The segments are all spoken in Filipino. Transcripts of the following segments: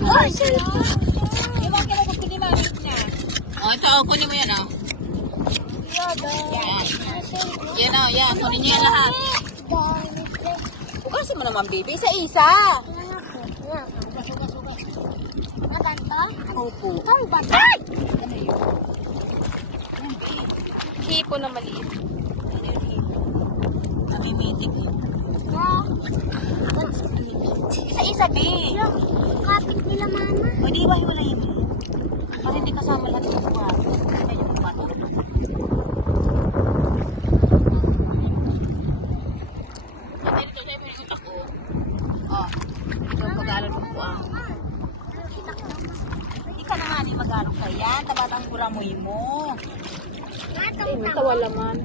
Yung mga kinabog ni Mami niya. Oh, ito, oh, kunin mo yan, oh. Yan. Yan, oh, yan. Kunin niyo yan lahat. Ugasin mo naman, baby. Isa-isa. Opo. Ay! Ano yun? Hipo na maliit. Ano yun, hipo? Namimitik. Isa-isa, baby. Kapit nila mama. O, di ba wala yun? Para hindi kasama lahat ng mga. Kaya yung pato. Ito, siya yung utak ko. Oh, ito, pag-aaral mo po, ah. Hindi ka na nga ni mag-alok ka yan. Tabat ang buramoy mo. Tawa laman.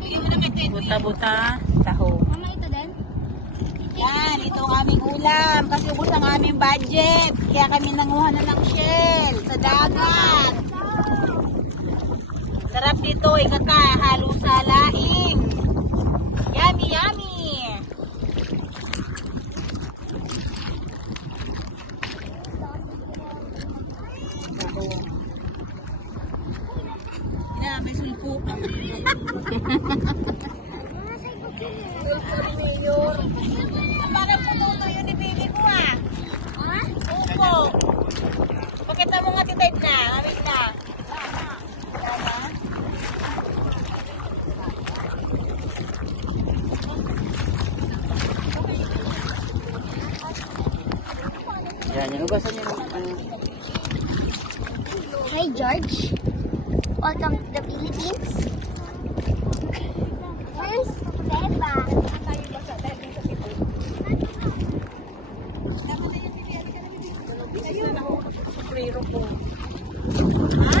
Bigyan mo na may tent. Buta-buta. Taho. Mama, ito din? Yan, ito ang aming ulam. Kasi ubos ang aming budget. Kaya kami nanguha na ng shell sa dagat. Sarap dito, ikaka, halo sa laing. Yummy, yummy. Ina, may sulpo. Parang pututo yun ni baby ko ah. Ha? Opo. Pakita mo nga type na. Wait na. Tama. Yan, yung ugasan niyo ng Hi, George. Welcome to the Philippines. Where's Beba? Prero ko. Ha?